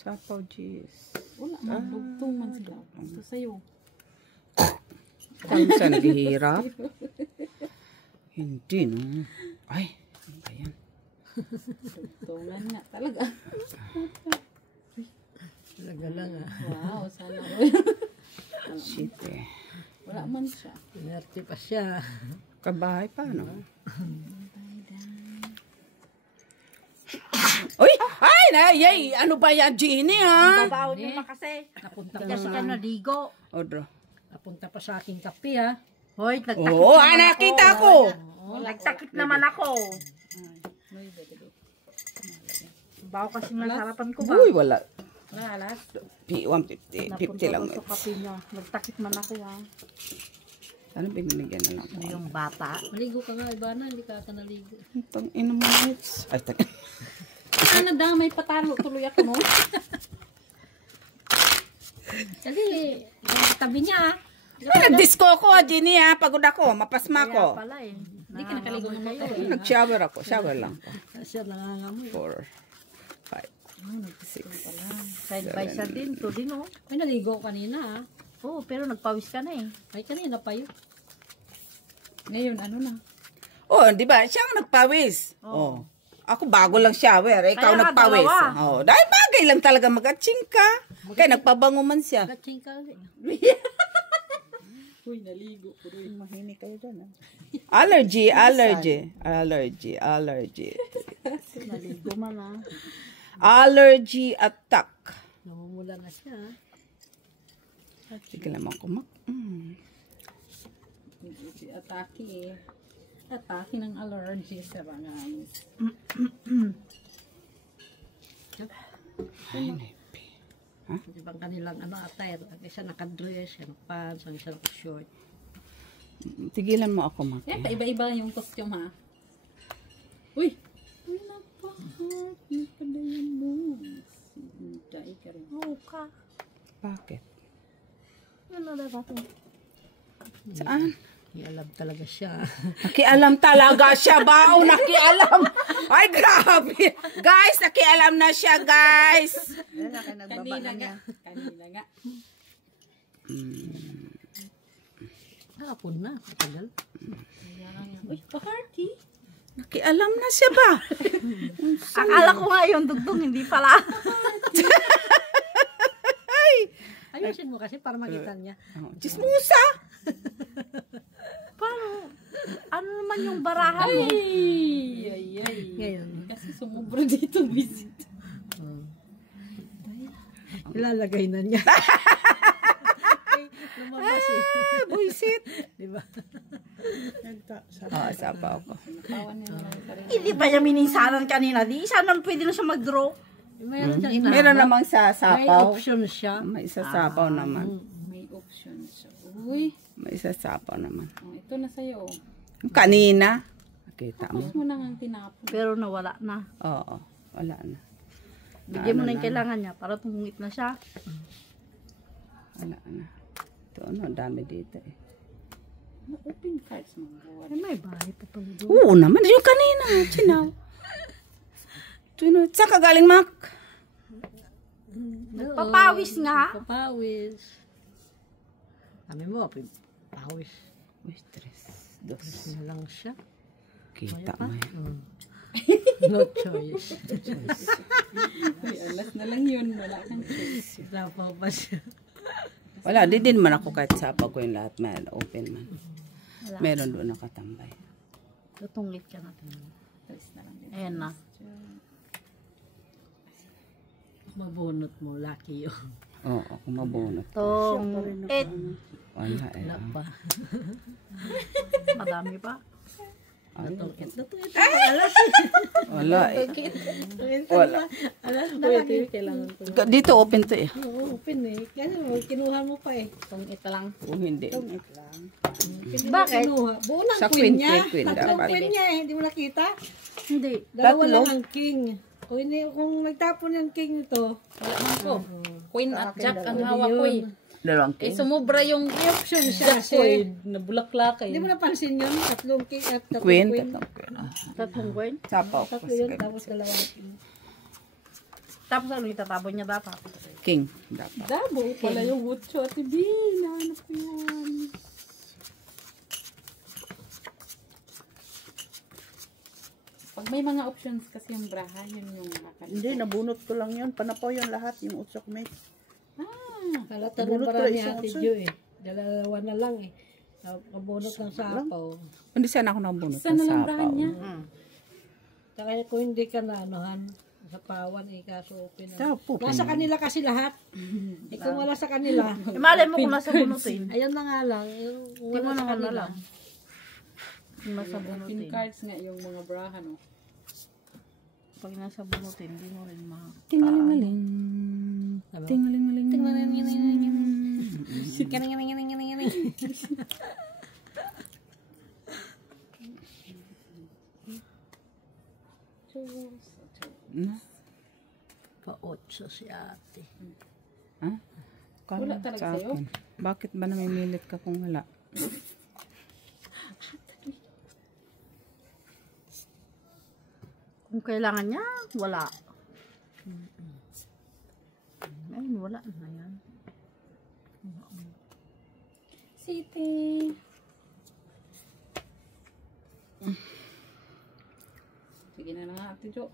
Sapaw, jeez. Wala, magbugtong man sila. Ito sa'yo. Kung saan naghihirap? Hindi, no. Ay, ano ba yan? Bugtongan nga talaga. Talaga lang ah. Wow, sana ko. Shit eh. Wala man siya. Inerte pa siya. Kabahay pa, no? Uy! Ay! Ano ba yan, Jeannie, ha? Babaon nyo na kasi. Napunta pa Kasi ka naligo. Odro. Napunta pa sa aking kape ha. Hoy, nagtakip Oo, naman ako. nakita ko. Nagtakip naman ako. Bawo kasi nasa harapan ko ba? Uy, wala. Alas. 150. 50 lang. Napunta ko sa kape niya. Nagtakip man ako ha. Ano binigyan na lang? Yung bata. Maligo ka nga, Ivana. Hindi ka naligo. Itong ino mo, Mitch. Ay, Ano daw, may patalo tuloy ako, no? Kasi, tabi niya. Nag-disco ko, Jeannie, ha? Pagod ako. Mapasma Kaya ko. pala eh. Hindi ka nakaligo ng motor eh. Nag-shower ako. Shower lang ko. Siya nangangamoy. 4, 5, 6. Side by side din. To din oh. Ay, naligo kanina ha. Oo, pero nagpawis ka na eh. Ay, kanina pa yun. Ngayon, ano na? Oh, di ba? Siya ang nagpawis. Oh. Ako bago lang shower. Ikaw Kaya nga, nagpawis. dalawa. Oh, dahil bagay lang talaga mag-atching ka. Kaya nagpabango man siya. Gatsing ka ulit. Uy, naligo ko rin. Mahinig kayo dyan. Allergy. Naligo man ah. Allergy attack. Namumula na siya ha. Sige lang ako Si Atake eh. Atake ng allergy sa bangamis. Ay, nepi. Ibang kanilang attire. Ang isa naka-dress, ang pants, ang isa naka-short. Tigilan mo ako, Mak. Yan, paiba-iba yung costume ha. Uy! Ano na po? heart, nagpadayan mo. Sinday ka rin. Oo ka. Bakit? Ano na ba ito? Saan? Alam talaga siya. Nakialam talaga siya ba? O nakialam? Ay, grabe. Guys, nakialam na siya, guys. Ayan na, kaya nagbaba Kanina na nga. niya. Kanina nga. Hapon na. Matagal. Uy, pa-hearty. Nakialam na siya ba? Akala ko nga yung dugtong, hindi pala. Ayusin mo kasi para makita niya. Oh, chismusa. Paano? Ano naman yung barahan mo? Ay. Ngayon. Kasi sumubra dito visit. Ilalagay na niya. Lumabas eh. Buisit. Diba? Oh, sapa ako. Natawan niya lang sa rin. Hindi ba niya minisanan kanina? Di sana pwede na siya mag-draw. Meron siyang hinahanap. Meron namang sa May sapaw. option siya. May sasapaw naman. May option siya. Uy. May sasapaw naman. Oh, ito na sa'yo. Kanina. Nakita mo. Tapos mo nang ang tinapon. Pero nawala na. Oo. Wala na. Bigyan mo na yung kailangan niya para tungit na siya. Wala na. Ito ano, dami dito eh. Open cards mo. Ay, may bahay pa pala doon. Oo naman. Yung kanina. Chinaw. Saan ka galing, Mac? Papawis nga. Papawis. Kami mo, pawis. Uy, tres. Dos. Na lang siya. Kita mo yan. No choice. Uy, alas na lang yun. Wala kang choice. Lapaw pa siya. Wala, di din man ako kahit sapa ko yung lahat. Man, open man. Wala. Meron doon nakatambay. Tutungit ka na. Alas na lang din. Ayan na. Mabunot mo, lucky yun. Oo, kung mabunot. Tungit. Wala eh. Wala pa. Madami pa. Natungit. Wala eh. Wala. Alas po ito, kailangan ko. Dito open to eh. Oo, open eh. Kasi kinuha mo pa eh. Tungit lang. Kung hindi. Bakit? Kinuha. Buo ng Sa queen queen, niya. queen Tatlong dapat. queen niya eh. Hindi mo nakita? Hindi. Dalawa Tatlo? lang ang king. Kung nagtapon yung king ito, Wala man ko. Queen at Jack ang hawak ko eh. Dalawang Eh, king. sumubra yung option siya Jack ko kasi. eh. Nabulaklak Hindi eh. mo napansin yun? Tatlong king at tatlong Queen. queen. Tatlong queen. Ah, Tatlong coin. Sapaw ko. Tatlo yun, tapos dalawang king. Tapos ano itatapon niya dapat? King. Dapat. Dabo pala yung Wucho at Ibi. Nahanap ko yun. Pag may mga options kasi yung braha, yun yung nakakalimutan. Hindi, nabunot ko lang yun. Panapaw yung lahat, yung utsok mate. Kalata ng Bunot ko marami isang ate utso. Jo eh. Dalawa na lang eh. Mabunot ng sapaw. Hindi sana ako nabunot Saan na ng yung sapaw. brahan niya? Saka kung hindi ka na anuhan, sa pawan eh, kaso open na. Sapo. Nasa kanila kasi lahat. Eh kung wala sa kanila, Eh, malay mo kung nasa bunutin. ayun na nga lang. Kung Hindi mo wala sa naman kanila. alam. Kung nasa Pin bunutin. cards nga yung mga braha, no? Pag nasa bunutin, hindi mo rin ma... Tingalingaling. Tingalingaling. Na? Pa-8 si ate. Ha? Wala talaga Sa sa'yo? akin. Bakit ba namimilit ka kung wala? Kung kailangan niya, wala. Ayun, wala na yan. City. Sige na nga, Ate Jo.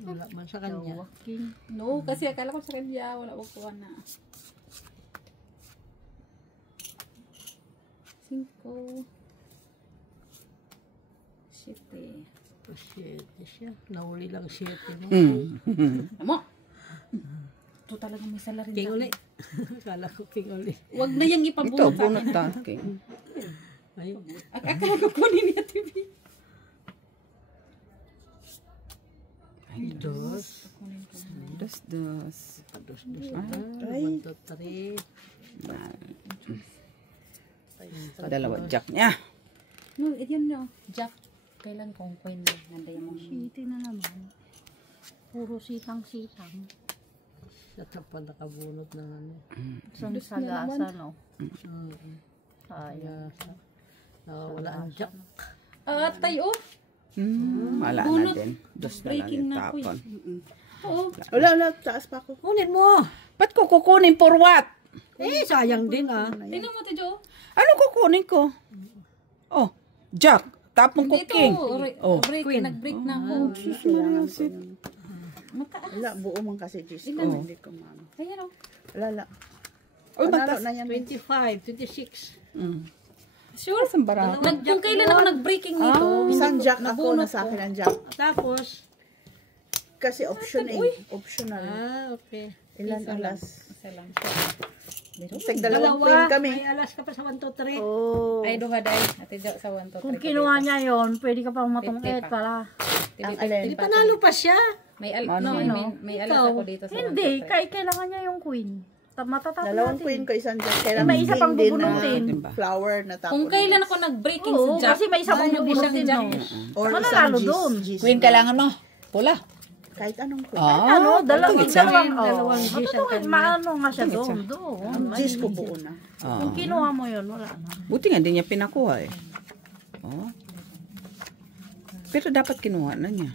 Wala man sa kanya. No, kasi akala ko sa kanya, wala ko kuha na. 5. 7. 7 siya. Nauli lang 7 mo. Amo! Ito talaga may salarin. King uli. Akala ko king uli. Huwag na yung Ito, ipabunot sa bunot akin. ta. King. Ayun. Akala ko kunin niya TV. Dos. Dos, dos. Dos na. 1, 2, 3. Dalawa jack niya. No, yun no. Jack. Kailan kong coin na nanday mo? City na naman. Puro sitang-sitang. Siya tapos nakabunot ng ano. Isang sagasa, no? Kaya wala ang jack. Tayo. Wala na din. Dos na lang Breaking yung na ako tapon. Wala, taas pa ako. Kunin mo! Ba't ko kukunin for what? Eh, sayang din ah. Tingnan mo, Tijo. Ano kukunin ko? Oh, Jack. Tapong Dito, cooking. Oh. nag-break na ako. Kailangan ko yun. Mataas. Wala, buo man kasi Diyos ko. Oh. Hindi ko maano. Ayan o. Wala. Uy, Panalo batas. na yan. 25, 26. Sure? Saan barato? Kung kailan ako nag-breaking nito, Isang jack ako, nasa akin ang jack. Tapos, Kasi option A. Optional. okay. Ilan alas? isa lang. Tag dalawang queen kami. May alas ka pa sa 1, 2, 3. Oh. Ay, duha dahil. Ate Jo, sa 1, 2, 3. Kung kinuha niya yon, pwede ka pang matungkit 50 pa. pala. Ang alin? Hindi panalo pa siya. May Ano? may alas ako dito sa 1, 2, 3. Hindi, kailangan niya yung queen. Matatapos Dalawang natin. queen ko, isang jack. Kailangan May isa pang din bubunutin. na flower na tapon. Kung kailan ako nag-breaking Oo, sa Jack, kasi may isa pang bubunutin, no? Or Mananalo isang doon. G's. Queen kailangan mo. Pula. Kahit anong queen. Ano, dalawang isa. dalawang G's ang matutungin, maano nga siya doon. Ang G's ko buo na. Kung kinuha mo yun, wala na. Buti nga hindi niya pinakuha eh. Oh. Pero dapat kinuha na niya.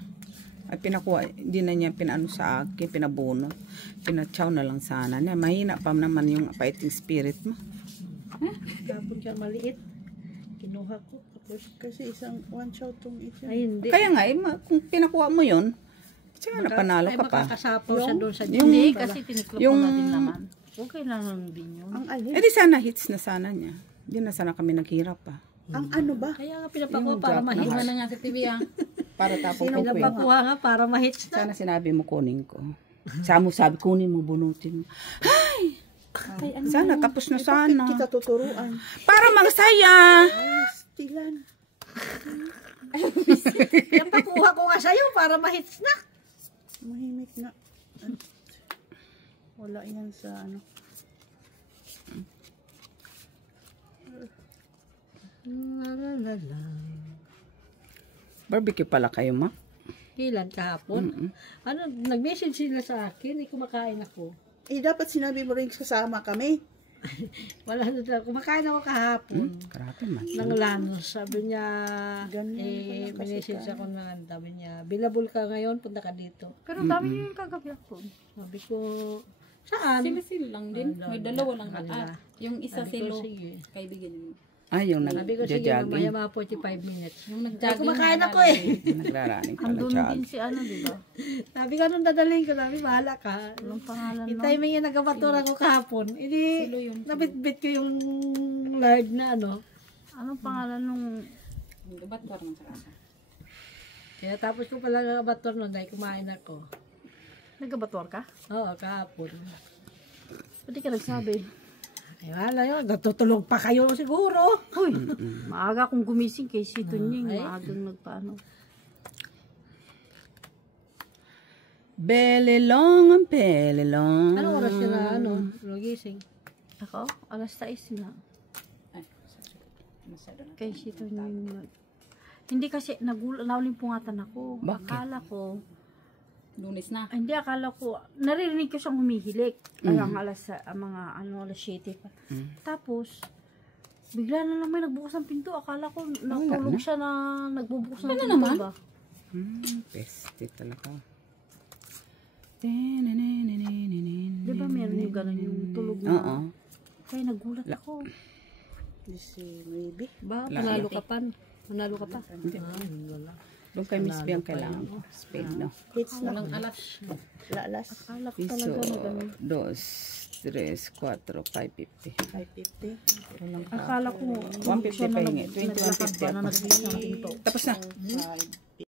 Ay pinakuha, hindi na niya pinano sa akin, pinabuno. Pinatsaw na lang sana niya. Mahina pa naman yung fighting spirit mo. Tapos siya maliit. Kinuha ko. Tapos, Kasi isang one shot tong ito. ay hindi. Kaya nga, kung pinakuha mo yun, tsaka napanalo Ay, ka pa. makakasapaw siya doon sa Hindi, kasi tiniklop yung- ko na din naman. Okay lang lang din yun. Ang alin? Eh di sana hits na sana niya. Hindi na sana kami naghirap pa. Ang ano ba? Kaya nga pinapakuha Yung para drop mahits. Iwan na nga sa TV ah. Para tapong Sino kukwin. Pinapakuha nga para mahits na. Sana sinabi mo kunin ko. Sabi kunin mo, bunutin mo. Ay! Sana tapos na sana. Kita tuturuan. Para mangsaya. Ay, stilan. Pinapakuha ko nga sa'yo para mahits na. Mahimik na. Wala yan sa ano. Barbecue pala kayo, ma? Ilan kahapon? Ano, nag-message sila sa akin, kumakain ako. Eh, dapat sinabi mo rin kasama kami. Wala na talaga. Kumakain ako kahapon. Grabe man. Ng Lanos. Sabi niya, Ganyan pala kasi message ako na, sabi niya, billable ka ngayon, punta ka dito. Pero dami yung kagabi ako. Sabi ko, saan? Sila lang din. May dalawa lang na. Kanila. Yung isa Sabi ko, silo. sige. Kaibigan mo. Ay, yung Sabi ko, sige, mamaya nag-jogging. mga 45 minutes. Yung Ay, nag-jogging. kumakain ako eh. Nagraraning pala, Andun Chad. din si ano, di ba? Sabi ko, anong dadalhin ko? Sabi, bahala ka. Anong pangalan Yung no? timing yung nagabatura ko kahapon. Hindi, nabitbit ko yung live na ano. Anong pangalan nung... Ba't ka naman sa kasa? Kaya tapos ko pala nagabatura nun dahil kumain ako. Nagkabatwar ka? Oo, kahapon. Pwede ka nagsabi. Ay, wala yun. Natutulog pa kayo siguro. Uy, maaga akong gumising kay si Tunying. Maagang nagpaano. Belelong ang belelong. Anong oras ka na nagising? Ako, alas 6 na. Ay, masyado na. Kay si Tunying. Hindi kasi, naulimpungatan ako. Bakit? Akala ko, Lunes na. hindi, akala ko, naririnig ko siyang humihilik. Hanggang alas 7 pa. Tapos, bigla na lang may nagbukas ng pinto. Akala ko, natulog siya na nagbubukas ng pinto ba? Peste talaga. Di ba meron yung gano'n yung tulog na? Oo. Kaya nagulat ako. Si maybe. Ba, panalo ka pa. Manalo ka pa. Doon kay Miss Biang kailangan ko. Spade, no? Hits na. Walang alas. Lalas. Akala ko Piso, talaga na gano'n. 2, 3, 4, 550. 550. Akala ko, 150 pa hingi. naglakad 2150 ba na ako. nagbukas ng pinto. Tapos na. 550.